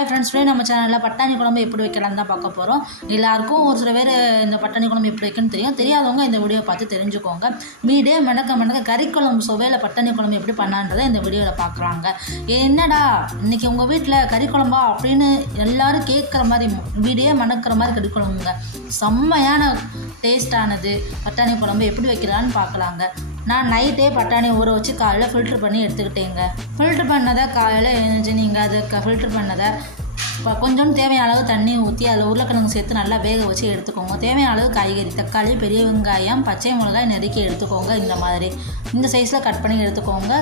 Hi friends ஃப்ரே நம்ம சேனலில் பட்டாணி குழம்பு எப்படி வைக்கலாம் தான் பார்க்க போகிறோம் எல்லாருக்கும் ஒரு சில பேர் இந்த பட்டாணி குழம்பு எப்படி வைக்கணும்னு தெரியும். தெரியாதவங்க இந்த வீடியோ பார்த்து தெரிஞ்சுக்கோங்க. மீடே மணக்க மணக்க கறி குழம்பு சுவையில் பட்டாணி குழம்பு எப்படி பண்ணான்றதை இந்த வீடியோவில் பார்க்குறாங்க என்னடா இன்றைக்கி உங்கள் வீட்டில் கறி குழம்பா அப்படின்னு எல்லாரும் கேட்குற மாதிரி வீடே மணக்கிற மாதிரி கறி குழம்புங்க. செம்மையான டேஸ்டானது பட்டாணி குழம்பு எப்படி வைக்கலான்னு பார்க்கலாங்க. நான் நைட்டே பட்டாணி ஊற வச்சு காலையில் ஃபில்ட்ரு பண்ணி எடுத்துக்கிட்டேங்க. ஃபில்ட்ரு பண்ணதை காலையில் எழுந்துச்சு. நீங்கள் அதை ஃபில்ட்ரு பண்ணதை இப்போ கொஞ்சோண்டு தேவையான அளவு தண்ணி ஊற்றி அதில் உருளைக்கிழங்கு சேர்த்து நல்லா வேக வச்சு எடுத்துக்கோங்க. தேவையான அளவு காய்கறி தக்காளி பெரிய வெங்காயம் பச்சை மிளகாய் நெருக்கி எடுத்துக்கோங்க இந்த மாதிரி. இந்த சைஸில் கட் பண்ணி எடுத்துக்கோங்க.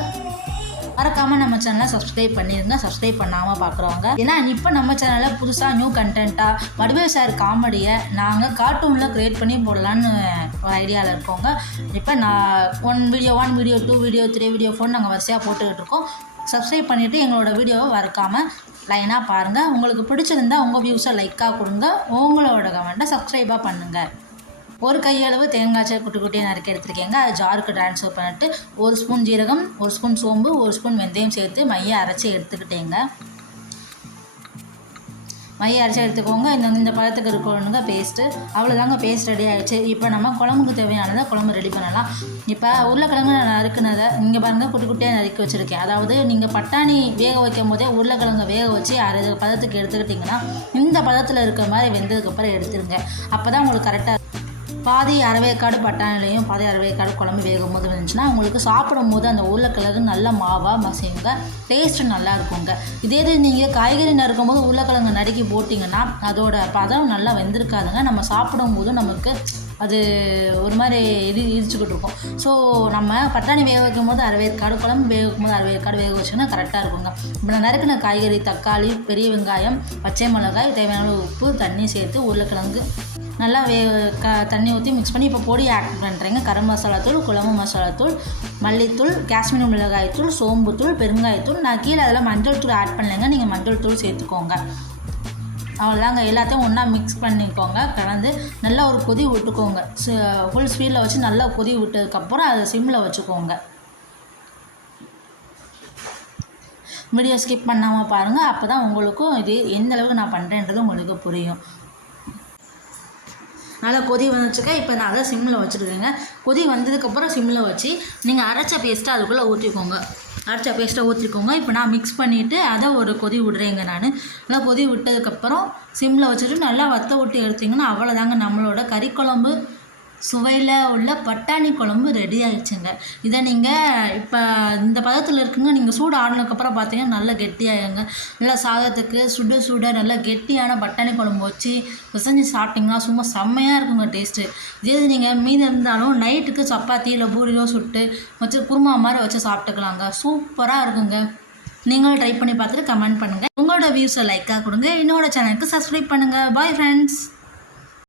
மறக்காமல் நம்ம சேனலை சப்ஸ்கிரைப் பண்ணிடுங்க சப்ஸ்கிரைப் பண்ணாமல் பார்க்குறவங்க ஏன்னா இப்போ நம்ம சேனலில் புதுசாக நியூ கண்டென்ட்டாக வடிவேல் சார் காமெடியை நாங்கள் கார்ட்டூனில் க்ரியேட் பண்ணி போடலான்னு ஒரு ஐடியாவில் இருக்கோங்க. இப்போ நான் one video one video two video three video four நாங்கள் வரிசையாக போட்டுக்கிட்டு இருக்கோம். சப்ஸ்கிரைப் பண்ணிவிட்டு எங்களோட வீடியோவை மறக்காமல் லைனாக பாருங்கள் உங்களுக்கு பிடிச்சிருந்தா உங்கள் வியூஸை லைக்காக கொடுங்க. உங்களோட கமெண்ட்டை சப்ஸ்கிரைபாக பண்ணுங்கள் ஒரு கையளவு தேங்காய் சாய் குட்டி குட்டியாக நறுக்கி எடுத்துருக்கேங்க. அது ஜாருக்கு ட்ரான்ஸ்ஃபர் பண்ணிட்டு ஒரு ஸ்பூன் ஜீரகம் ஒரு ஸ்பூன் சோம்பு ஒரு ஸ்பூன் வெந்தயம் சேர்த்து மைய அரைச்சி எடுத்துக்கிட்டேங்க. மைய அரைச்சி எடுத்துக்கோங்க. இந்த இந்த பழத்துக்கு இருக்கணுங்க பேஸ்ட்டு அவ்வளோதாங்க பேஸ்ட் ரெடி ஆகிடுச்சு இப்போ நம்ம குழம்புக்கு தேவையானதை குழம்பு ரெடி பண்ணலாம். இப்போ உருளைக்கிழங்கு நான் நறுக்குனதை இங்கே பாருங்கள் குட்டி குட்டியாக நறுக்கி வச்சுருக்கேன். அதாவது நீங்கள் பட்டாணி வேக வைக்கும் போதே உருளைக்கிழங்கு வேக வச்சு அரை பதத்துக்கு எடுத்துக்கிட்டிங்கன்னா இந்த பதத்தில் இருக்கிற மாதிரி வெந்ததுக்கப்புறம் எடுத்துருங்க. அப்போ தான் உங்களுக்கு கரெக்டாக பாதி அரவேக்காடு பட்டாணிலையும் பாதி அரவேக்காடு குழம்பு வேகும் போது வந்துச்சுன்னா உங்களுக்கு சாப்பிடும் போது அந்த உருளைக்கிழங்கு நல்ல மாவாக மசியுங்க டேஸ்ட்டு நல்லா இருக்குங்க. இதே இது நீங்கள் காய்கறி நறுக்கும் போது உருளைக்கிழங்கு நறுக்கி போட்டிங்கன்னா அதோட பதம் நல்லா வெந்திருக்காதுங்க. நம்ம சாப்பிடும் போதும் நமக்கு அது ஒரு மாதிரி இடி இடிச்சுக்கிட்டு இருக்கும் ஸோ நம்ம பட்டாணி வேக வைக்கும் போது அரைவேற்காடு குழம்பு வேக வைக்கும் போது அரைவேற்காடு வேக வச்சோன்னா கரெக்டாக இருக்குங்க. இப்போ நான் நறுக்கின காய்கறி தக்காளி பெரிய வெங்காயம் பச்சை மிளகாய் தேவையான உப்பு தண்ணி சேர்த்து உருளைக்கிழங்கு நல்லா வே க தண்ணி ஊற்றி மிக்ஸ் பண்ணி இப்போ பொடி ஆட் பண்ணுறேங்க கரம் மசாலா தூள் குழம்பு மசாலா தூள் மல்லித்தூள் காஷ்மீர் மிளகாய் தூள் சோம்புத்தூள் பெருங்காயத்தூள். நான் கீழே அதில் மஞ்சள் தூள் ஆட் பண்ணலைங்க. நீங்கள் மஞ்சள் தூள் சேர்த்துக்கோங்க. அவ்வளோதாங்க எல்லாத்தையும் ஒன்றா மிக்ஸ் பண்ணிக்கோங்க. கலந்து நல்லா ஒரு கொதி விட்டுக்கோங்க. ஃபுல் ஸ்பீடில் வச்சு நல்லா கொதி விட்டதுக்கப்புறம் அதை சிம்மில் வச்சுக்கோங்க. வீடியோ ஸ்கிப் பண்ணாமல் பாருங்கள் அப்போ தான் உங்களுக்கும் இது எந்த அளவுக்கு நான் பண்ணுறேன்றது உங்களுக்கு புரியும். நல்லா கொதி வந்துச்சுக்கா. இப்போ நான் அதை சிம்மில் வச்சுருக்கேங்க. கொதி வந்ததுக்கப்புறம் சிம்மில் வச்சு நீங்கள் அரைச்ச பேஸ்ட்டை அதுக்குள்ளே ஊற்றிக்கோங்க அரைச்ச பேஸ்ட்டை ஊற்றிக்கோங்க இப்போ நான் மிக்ஸ் பண்ணிவிட்டு அதை ஒரு கொதி விடுறேங்க நான். நல்லா கொதி விட்டதுக்கப்புறம் சிம்மில் வச்சுட்டு நல்லா வத்த விட்டு எடுத்திங்கன்னா அவ்வளோதாங்க நம்மளோட கறி குழம்பு. சுவையில் உள்ள பட்டாணி குழம்பு ரெடி ஆயிடுச்சுங்க. இதை நீங்கள் இப்போ இந்த பதத்தில் இருக்குங்க நீங்கள் சூடு ஆடினதுக்கப்புறம் பார்த்தீங்கன்னா நல்லா கெட்டியாகுங்க. நல்லா சாதத்துக்கு சுட சுட நல்லா கெட்டியான பட்டாணி குழம்பு வச்சு பிசைஞ்சு சாப்பிட்டிங்கன்னா சும்மா செம்மையாக இருக்குங்க டேஸ்ட்டு இதே நீங்கள் மீதி இருந்தாலும் நைட்டுக்கு சப்பாத்தி இல்லை பூரியோ சுட்டு வச்சு குருமா மாதிரி வச்சு சாப்பிட்டுக்கலாங்க. சூப்பராக இருக்குங்க. நீங்களும் ட்ரை பண்ணி பார்த்துட்டு கமெண்ட் பண்ணுங்கள் உங்களோட வியூஸை லைக்காக கொடுங்க. என்னோட சேனலுக்கு சப்ஸ்கிரைப் பண்ணுங்கள் பாய் ஃப்ரெண்ட்ஸ்